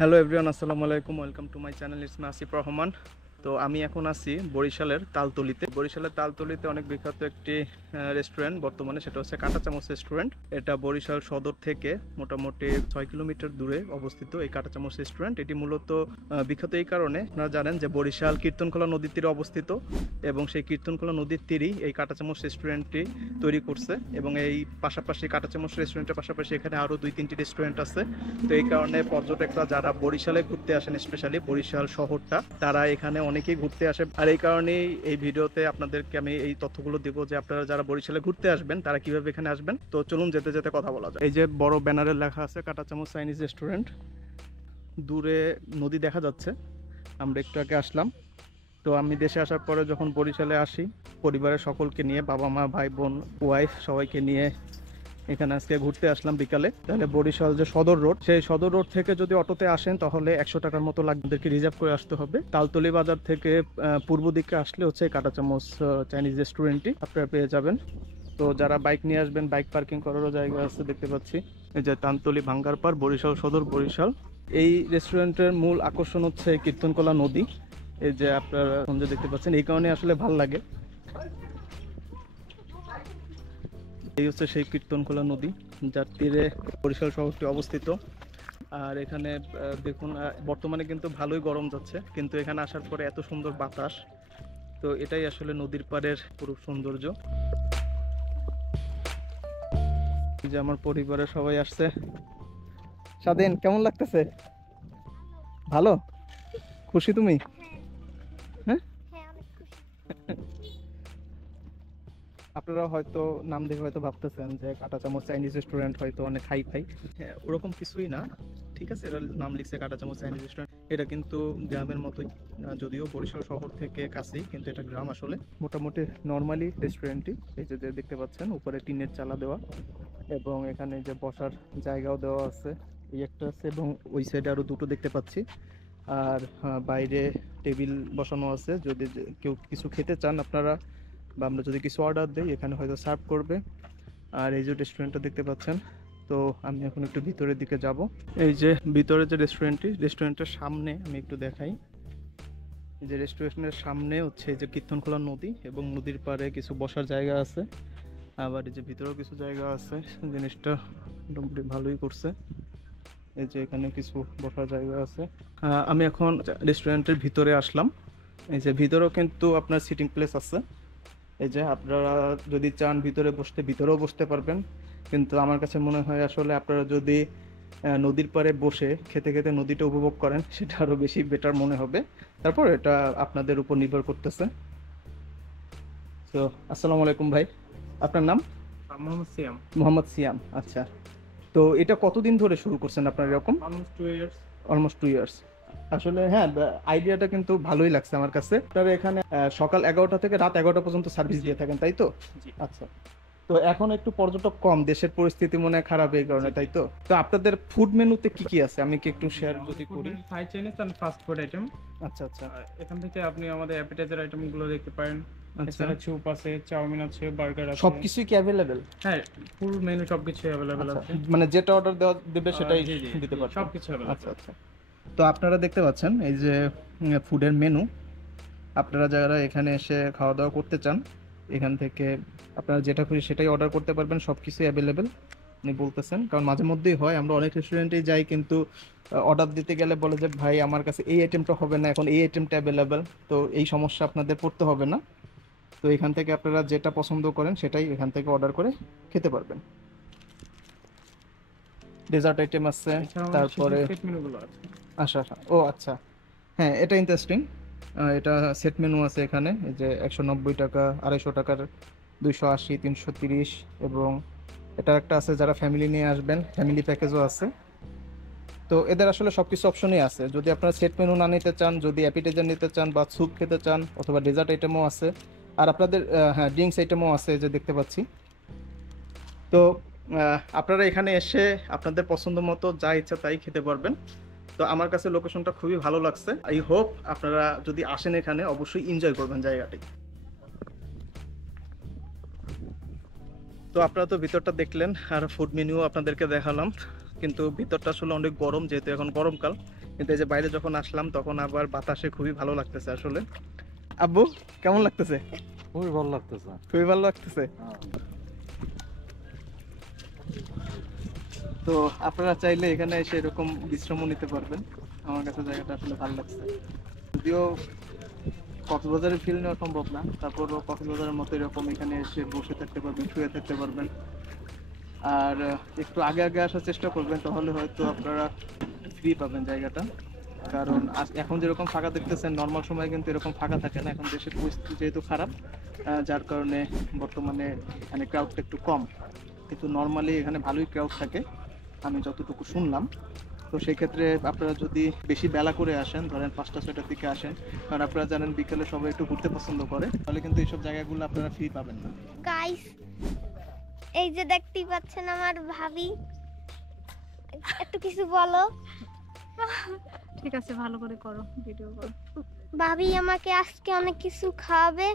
Hello everyone, আসসালামু আলাইকুম। Welcome to my channel, it's me Asif Rahman. তো আমি এখন আছি বরিশালের তালতলিতে। বরিশালের তালতলিতে অনেক বিখ্যাত একটি রেস্টুরেন্ট বর্তমানে, সেটা হচ্ছে কাঁটা চামচ রেস্টুরেন্ট। এটা বরিশাল সদর থেকে মোটামুটি 6 কিলোমিটার দূরে অবস্থিত এই কাঁটা চামচ রেস্টুরেন্ট। এটি মূলত বিখ্যাত এই কারণে, আপনারা জানেন যে বরিশাল কীর্তনখোলা নদীর তীরে অবস্থিত, এবং সেই কীর্তনখোলা নদীর তীরেই এই কাঁটা চামচ রেস্টুরেন্টটি তৈরি করছে। এবং এই পাশাপাশি কাঁটা চামচ রেস্টুরেন্টের পাশাপাশি এখানে আরও 2-3টি রেস্টুরেন্ট আছে। তো এই কারণে পর্যটকরা যারা বরিশালে ঘুরতে আসেন, স্পেশালি বরিশাল শহরটা, তারা এখানে অনেকেই ঘুরতে আসে। আর এই কারণেই এই ভিডিওতে আপনাদেরকে আমি এই তথ্যগুলো দেবো যে আপনারা যারা বরিশালে ঘুরতে আসবেন তারা কিভাবে এখানে আসবেন। তো চলুন যেতে যেতে কথা বলা যায়। এই যে বড় ব্যানারে লেখা আছে কাঁটা চামচ চাইনিজ রেস্টুরেন্ট, দূরে নদী দেখা যাচ্ছে। আমরা একটু আগে আসলাম। তো আমি দেশে আসার পরে যখন বরিশালে আসি, পরিবারের সকলকে নিয়ে, বাবা মা ভাই বোন ওয়াইফ সবাইকে নিয়ে এখানে আজকে ঘুরতে আসলাম বিকালে। তাহলে বরিশাল যে সদর রোড, সেই সদর রোড থেকে যদি অটোতে আসেন তাহলে 100 টাকার মতো লাগবে, ওদেরকে রিজার্ভ করে আসতে হবে। তালতলি বাজার থেকে পূর্ব দিকে আসলে হচ্ছে কাঁটা চামচ চাইনিজ রেস্টুরেন্টটি আপনারা পেয়ে যাবেন। তো যারা বাইক নিয়ে আসবেন, বাইক পার্কিং করারও জায়গা আছে দেখতে পাচ্ছি। এই যে তালতলি ভাঙ্গারপাড়, বরিশাল সদর, বরিশাল। এই রেস্টুরেন্টের মূল আকর্ষণ হচ্ছে কীর্তনকলা নদী। এই যে আপনারা সন্ধ্যে দেখতে পাচ্ছেন, এই কারণে আসলে ভাল লাগে। এই হচ্ছে সেই কীর্তনখোলা নদী, যার তীরে বরিশাল শহরটি অবস্থিত। আর এখানে দেখুন, বর্তমানে কিন্তু ভালোই গরম যাচ্ছে, কিন্তু এখানে আসার পরে এত সুন্দর বাতাস। তো এটাই আসলে নদীর পাড়ের পুরো সৌন্দর্য। এই যে আমার পরিবারের সবাই আসছে। স্বাধীন, কেমন লাগতেছে? ভালো? খুশি তুমি? হ্যাঁ। আপনারা হয়তো নাম দেখে হয়তো ভাবতেছেন যে কাঁটা চামচ চাইনিজ রেস্টুরেন্ট হয়তো অনেক হাই ফাই। হ্যাঁ, ওরকম কিছুই না। ঠিক আছে, এরা নাম লিখছে কাঁটা চামচ চাইনিজ রেস্টুরেন্ট, এটা কিন্তু গ্রামের মতোই। যদিও বরিশাল শহর থেকে কাছেই, কিন্তু এটা গ্রাম আসলে। মোটামুটি নর্মালি রেস্টুরেন্টটি, এই যে দেখতে পাচ্ছেন উপরে টিনের চালা দেওয়া, এবং এখানে যে বসার জায়গাও দেওয়া আছে, এই একটা আছে, এবং ওই সাইডে আরো দুটো দেখতে পাচ্ছি। আর বাইরে টেবিল বসানো আছে, যদি কেউ কিছু খেতে চান আপনারা, বা আমরা যদি কিছু অর্ডার দিই এখানে হয়তো সার্ভ করবে। আর এই যে রেস্টুরেন্টটা দেখতে পাচ্ছেন। তো আমি এখন একটু ভিতরের দিকে যাব। এই যে ভিতরে যে রেস্টুরেন্টটি, রেস্টুরেন্টের সামনে আমি একটু দেখাই। এই যে রেস্টুরেন্টের সামনে হচ্ছে এই যে কীর্তনখোলা নদী, এবং নদীর পাড়ে কিছু বসার জায়গা আছে। আবার এই যে ভিতরেও কিছু জায়গা আছে। জিনিসটা মোটামুটি ভালোই করছে। এই যে এখানে কিছু বসার জায়গা আছে। আমি এখন রেস্টুরেন্টের ভিতরে আসলাম। এই যে ভিতরেও কিন্তু আপনার সিটিং প্লেস আছে। এই যে আপনারা যদি চান ভিতরে বসতে, ভিতরেও বসতে পারবেন। কিন্তু আমার কাছে মনে হয় আসলে আপনারা যদি নদীর পাড়ে বসে খেতে খেতে নদীটা উপভোগ করেন, সেটা আরো বেশি বেটার মনে হবে। তারপর এটা আপনাদের উপর নির্ভর করতেছে। তো আসসালামু আলাইকুম ভাই, আপনার নাম? মোহাম্মদ সিয়াম। মোহাম্মদ সিয়াম, আচ্ছা। তো এটা কতদিন ধরে শুরু করছেন আপনার এরকম? Almost 2 years. Almost 2 years. আসলে হ্যাঁ, আইডিয়াটা কিন্তু ভালোই লাগছে আমার কাছে। আপনারা এখানে সকাল 11টা থেকে রাত 11টা পর্যন্ত সার্ভিস দিয়ে থাকেন, তাই তো? জি আচ্ছা। তো এখন একটু পর্যটক কম, দেশের পরিস্থিতি মনে হয় খারাপ, এই কারণে, জি তাই তো? তো আপনাদের ফুড মেনুতে কি কি আছে, আমি কি একটু শেয়ার যদি করি? থাই Chinese and fast food item. আচ্ছা আচ্ছা। এখান থেকে আপনি আমাদের অ্যাপিটাইজার আইটেম গুলো দেখতে পারেন। আচ্ছা, এছাড়া স্যুপ আছে, চাউমিন আছে, বার্গার আছে। সবকিছুই কি অ্যাভেলেবেল? হ্যাঁ, ফুল মেনু সবকিছু অ্যাভেলেবেল আচ্ছা, আছে। মানে যেটা অর্ডার দেওয়া দেবে সেটাই জি জি দিতে জি, পারবেন? সবকিছু আচ্ছা অ্যাভেলেবেল। আচ্ছা। তো আপনারা দেখতে পাচ্ছেন এই যে ফুডের মেনু। আপনারা যারা এখানে এসে খাওয়া দাওয়া করতে চান, এখান থেকে আপনারা যেটা খুশি সেটাই অর্ডার করতে পারবেন, সব কিছুই অ্যাভেলেবেল। আপনি বলতেছেন, কারণ মাঝে মধ্যেই হয় আমরা অনেক রেস্টুরেন্টেই যাই, কিন্তু অর্ডার দিতে গেলে বলে যে ভাই আমার কাছে এই আইটেমটা হবে না, এখন এই আইটেমটা অ্যাভেলেবেল। তো এই সমস্যা আপনাদের পড়তে হবে না। তো এখান থেকে আপনারা যেটা পছন্দ করেন সেটাই এখান থেকে অর্ডার করে খেতে পারবেন। ডেজার্ট আইটেম আছে, এছাড়া আমাদের তারপরে সেট মেনু গুলো আছে। আচ্ছা আচ্ছা, ও আচ্ছা। হ্যাঁ, এটা ইন্টারেস্টিং। এটা সেট মেনু আছে এখানে, এই যে 190 টাকা, 250 টাকার, 280, 330, এবং এটা একটা আছে যারা ফ্যামিলি নিয়ে আসবেন, ফ্যামিলি প্যাকেজও আছে। তো এদের আসলে সবকিছু অপশনই আছে, যদি আপনারা সেট মেনু না নিতে চান, যদি অ্যাপিটাইজার নিতে চান বা স্যুপ খেতে চান, অথবা ডেজার্ট আইটেমও আছে। আর আপনাদের হ্যাঁ, ড্রিঙ্কস আইটেমও আছে, যে দেখতে পাচ্ছি। তো আপনারা এখানে এসে আপনাদের পছন্দ মতো যা ইচ্ছা তাই খেতে পারবেন। তো আমার কাছে লোকেশনটা খুবই ভালো লাগছে। আই হোপ আপনারা যদি আসেন এখানে অবশ্যই এনজয় করবেন জায়গাটি। তো আপনারা তো ভিতরটা দেখলেন, আর ফুড মেনুও আপনাদেরকে দেখালাম, কিন্তু ভিতরটা আসলে অনেক গরম, যেহেতু এখন গরমকাল। কিন্তু এই যে বাইরে যখন আসলাম তখন আবার বাতাসে খুবই ভালো লাগতেছে আসলে। আব্বু কেমন লাগতেছে? খুবই ভালো লাগতেছে। খুবই ভালো লাগতেছে। তো আপনারা চাইলে এখানে এসে এরকম বিশ্রামও নিতে পারবেন। আমার কাছে জায়গাটা আসলে ভালো লাগছে। যদিও কক্সবাজারের ফিল নেওয়া সম্ভব না, তারপরও কক্সবাজারের মতো এরকম এখানে এসে বসে থাকতে পারবেন, শুয়ে থাকতে পারবেন। আর একটু আগে আগে আসার চেষ্টা করবেন, তাহলে হয়তো আপনারা ফ্রি পাবেন জায়গাটা। কারণ এখন যেরকম ফাঁকা দেখতেছেন, নর্মাল সময় কিন্তু এরকম ফাঁকা থাকে না। এখন দেশের পরিস্থিতি যেহেতু খারাপ, যার কারণে বর্তমানে মানে ক্রাউডটা একটু কম। কিন্তু নর্মালি এখানে ভালোই ক্রাউড থাকে আমি যতটুকু শুনলাম। তো সেই ক্ষেত্রে আপনারা যদি বেশি বেলা করে আসেন, ধরেন 5টা-6টার দিকে আসেন, কারণ আপনারা জানেন বিকেলে সবাই একটু ঘুরতে পছন্দ করে, তাহলে কিন্তু এইসব জায়গাগুলো আপনারা ফ্রি পাবেন না। গাইস, এই যে দেখতেই পাচ্ছেন আমার ভাবি, একটু কিছু বলো। ঠিক আছে, ভালো করে করো, ভিডিও করো। ভাবি আমাকে আজকে অনেক কিছু খাওয়াবে,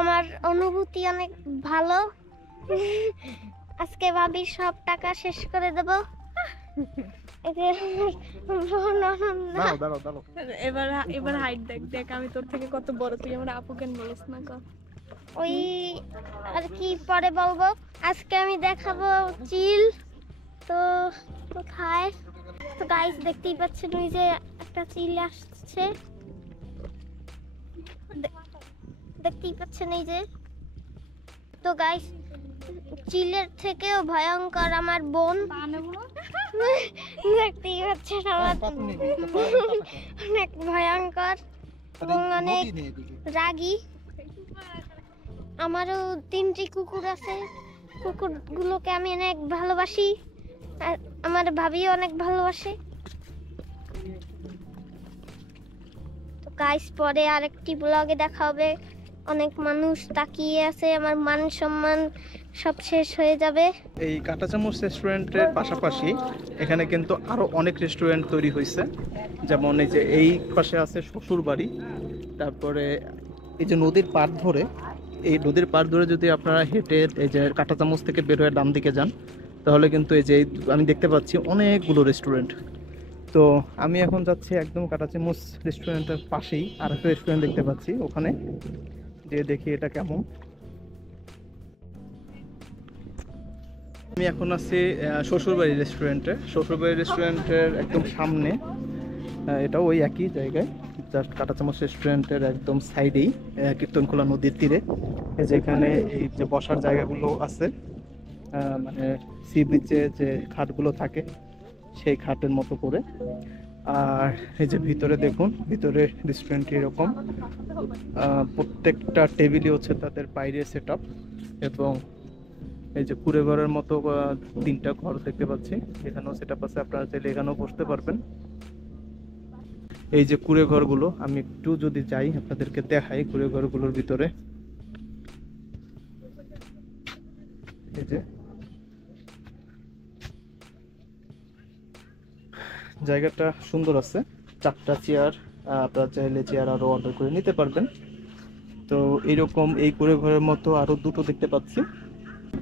আমার অনুভূতি অনেক ভালো। আজকে ভাবির সব টাকা শেষ করে দেব। এই যে দাঁড়াও দাঁড়াও দাঁড়াও। এবার এবার হাইট দেখ, দেখ আমি তোর থেকে কত বড়, তুই আমার আপু কেন বলিস না? কর। ওই আর কি পরে বলবো। আজকে আমি দেখাবো চিল। তো কোথায়? তো গাইস দেখতেই পাচ্ছেন ওই যে একটা চিল আসছে, দেখতেই পাচ্ছেন এই যে। তো গাইস, চিলের থেকেও ভয়ঙ্কর আমার বোন। দেখতেই পাচ্ছেন আমার অনেক ভয়ঙ্কর এবং অনেক রাগী। আমারও 3টি কুকুর আছে, কুকুরগুলোকে আমি অনেক ভালোবাসি, আর আমার ভাবিও অনেক ভালোবাসে। তো গাইস, পরে আরেকটি ব্লগে দেখা হবে। অনেক মানুষ তাকিয়ে আছে, আমার মান সম্মান সব শেষ হয়ে যাবে। এই কাঁটা চামচ রেস্টুরেন্টের পাশাপাশি এখানে কিন্তু আরো অনেক রেস্টুরেন্ট তৈরি হয়েছে। যেমন এই যে এই পাশে আছে শ্বশুর বাড়ি, তারপরে এই যে নদীর পাড় ধরে, এই নদীর পাড় ধরে যদি আপনারা হেঁটে এই যে কাঁটা চামচ থেকে বের হয়ে ডান দিকে যান, তাহলে কিন্তু এই যে আমি দেখতে পাচ্ছি অনেকগুলো রেস্টুরেন্ট। তো আমি এখন যাচ্ছি একদম কাঁটা চামচ রেস্টুরেন্টের পাশেই আর একটা রেস্টুরেন্ট দেখতে পাচ্ছি, ওখানে যে দেখি এটা কেমন। আমি এখন আছি শ্বশুরবাড়ি রেস্টুরেন্টে। শ্বশুরবাড়ি রেস্টুরেন্টের একদম সামনে, এটাও ওই একই জায়গায়, জাস্ট কাঁটা চামচ রেস্টুরেন্টের একদম সাইডেই কীর্তনখোলা নদীর তীরে। যেখানে এই যে বসার জায়গাগুলো আছে, মানে সি বিচে যে খাটগুলো থাকে সেই খাটের মতো করে। আর এই যে ভিতরে দেখুন, ভিতরে রেস্টুরেন্টটি এরকম, প্রত্যেকটা টেবিলই হচ্ছে তাদের বাইরে সেট আপ। এবং এই যে কুড়ে ঘরের মতো 3টা ঘর দেখতে পাচ্ছি, এখানেও সেট আপ আছে, আপনারা চাইলে এখানেও বসতে পারবেন। এই যে কুড়ে ঘরগুলো, আমি একটু যদি যাই আপনাদেরকে দেখাই কুড়ে ঘরগুলোর ভিতরে। এই যে জায়গাটা সুন্দর আছে, 4টা চেয়ার, আপনারা চাইলে চেয়ার আরো অর্ডার করে নিতে পারবেন। তো এইরকম এই কুড়ে ঘরের মতো আরো 2টো দেখতে পাচ্ছি।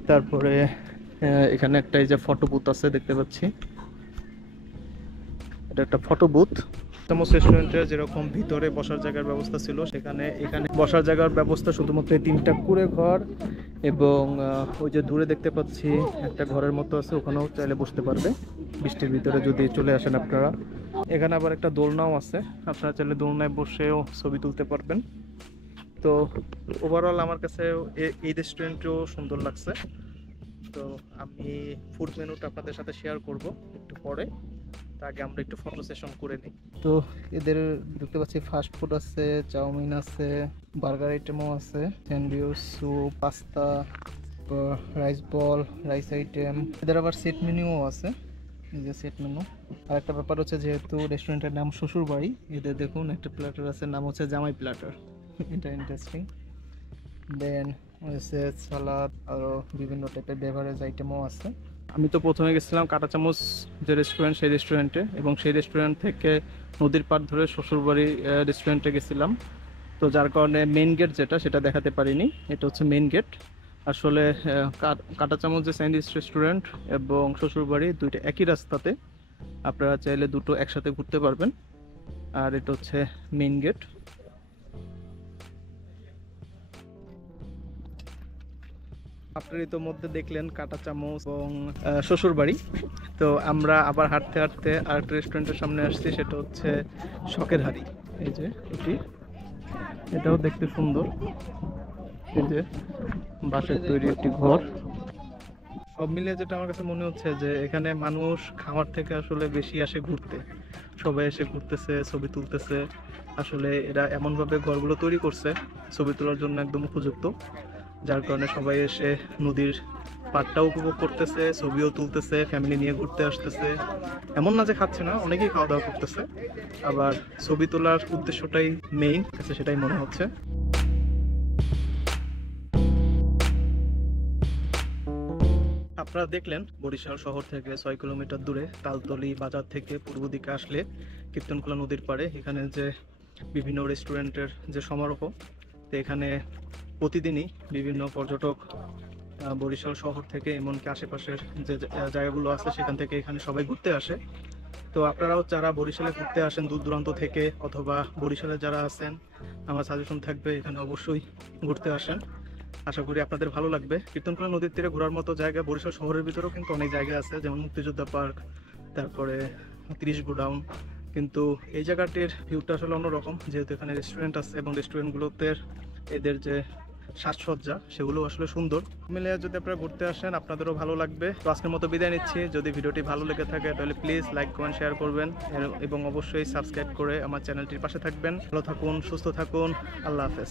তারপরে এখানে একটা এই যে ফটো বুথ আছে দেখতে পাচ্ছি, এটা একটা ফটো বুথ। চামচ রেস্টুরেন্টের যেরকম ভিতরে বসার জায়গার ব্যবস্থা ছিল, এখানে বসার জায়গার ব্যবস্থা শুধুমাত্র এই 3টা কুড়ে ঘর। এবং ওই যে দূরে দেখতে পাচ্ছি একটা ঘরের মতো আছে, ওখানেও চাইলে বসতে পারবে বৃষ্টির ভিতরে যদি চলে আসেন আপনারা। এখানে আবার একটা দোলনাও আছে, আপনারা চাইলে দোলনায় বসেও ছবি তুলতে পারবেন। তো ওভারঅল আমার কাছে এই রেস্টুরেন্টও সুন্দর লাগছে। তো আমি ফুড মেনুটা আপনাদের সাথে শেয়ার করব একটু পরে, তার আগে আমরা একটু ফটো সেশন করে নিই। তো এদের দেখতে পাচ্ছি ফাস্ট ফুড আছে, চাউমিন আছে, বার্গার আইটেমও আছে, স্যান্ডউইচ, স্যুপ, পাস্তা, রাইস বল, রাইস আইটেম। এদের আবার সেট মেনুও আছে, এই যে সেট মেনু। আর একটা ব্যাপার হচ্ছে, যেহেতু রেস্টুরেন্টের নাম শ্বশুর বাড়ি, এদের দেখুন একটা প্ল্যাটার আছে, নাম হচ্ছে জামাই প্ল্যাটার। এটা ইন্টারেস্টিং। দেন হচ্ছে সালাদ, আরও বিভিন্ন টাইপের বেভারেজ আইটেমও আছে। আমি তো প্রথমে গেছিলাম কাঁটা চামচ যে রেস্টুরেন্ট, সেই রেস্টুরেন্টে, এবং সেই রেস্টুরেন্ট থেকে নদীর পাড় ধরে শ্বশুরবাড়ি রেস্টুরেন্টে গেছিলাম। তো যার কারণে মেইন গেট যেটা, সেটা দেখাতে পারিনি। এটা হচ্ছে মেইন গেট। আসলে কাঁটা চামচ যে চাইনিজ রেস্টুরেন্ট এবং শ্বশুরবাড়ি 2টা একই রাস্তাতে, আপনারা চাইলে দুটো একসাথে ঘুরতে পারবেন। আর এটা হচ্ছে মেইন গেট। আপনারা ইতোমধ্যে দেখলেন কাঁটা চামচ এবং শ্বশুর বাড়ি। তো আমরা আবার হাঁটতে হাঁটতে আরেকটা রেস্টুরেন্টের সামনে আসছি, সেটা হচ্ছে শখের হাড়ি। এই যে এটাও দেখতে সুন্দর, এই যে বাঁশের তৈরি একটি ঘর। সব মিলিয়ে যেটা আমার কাছে মনে হচ্ছে যে এখানে মানুষ খাওয়ার থেকে আসলে বেশি আসে ঘুরতে। সবাই এসে ঘুরতেছে, ছবি তুলতেছে। আসলে এরা এমনভাবে ঘরগুলো তৈরি করছে ছবি তোলার জন্য একদম উপযুক্ত, যার কারণে সবাই এসে নদীর পাড়টাও উপভোগ করতেছে, ছবিও তুলতেছে, ফ্যামিলি নিয়ে ঘুরতে আসতেছে। এমন না যে খাচ্ছে না, অনেকেই খাওয়া দাওয়া করতেছে। আবার ছবি তোলার উদ্দেশ্যটাই মেইন কাছে, সেটাই মনে হচ্ছে। আপনারা দেখলেন বরিশাল শহর থেকে 6 কিলোমিটার দূরে তালতলি বাজার থেকে পূর্ব দিকে আসলে কীর্তনখোলা নদীর পাড়ে এখানে যে বিভিন্ন রেস্টুরেন্টের যে সমারোহ, তো এখানে প্রতিদিনই বিভিন্ন পর্যটক বরিশাল শহর থেকে এমনকি আশেপাশের যে জায়গাগুলো আছে সেখান থেকে এখানে সবাই ঘুরতে আসে। তো আপনারাও যারা বরিশালে ঘুরতে আসেন দূর দূরান্ত থেকে, অথবা বরিশালে যারা আছেন, আমার সাজেশন থাকবে এখানে অবশ্যই ঘুরতে আসেন। আশা করি আপনাদের ভালো লাগবে। কীর্তনখোলা নদীর তীরে ঘোরার মতো জায়গা বরিশাল শহরের ভিতরেও কিন্তু অনেক জায়গা আছে, যেমন মুক্তিযোদ্ধা পার্ক, তারপরে 30 গোডাউন। কিন্তু এই জায়গাটির ভিউটা আসলে অন্যরকম, যেহেতু এখানে রেস্টুরেন্ট আছে এবং রেস্টুরেন্টগুলোতে এদের যে সাজসজ্জা সেগুলো আসলে সুন্দর। মিলিয়ে যদি আপনারা ঘুরতে আসেন আপনাদেরও ভালো লাগবে। তো আজকের মতো বিদায় নিচ্ছি। যদি ভিডিওটি ভালো লেগে থাকে তাহলে প্লিজ লাইক কমেন্ট শেয়ার করবেন এবং অবশ্যই সাবস্ক্রাইব করে আমার চ্যানেলটির পাশে থাকবেন। ভালো থাকুন, সুস্থ থাকুন, আল্লাহ হাফেজ।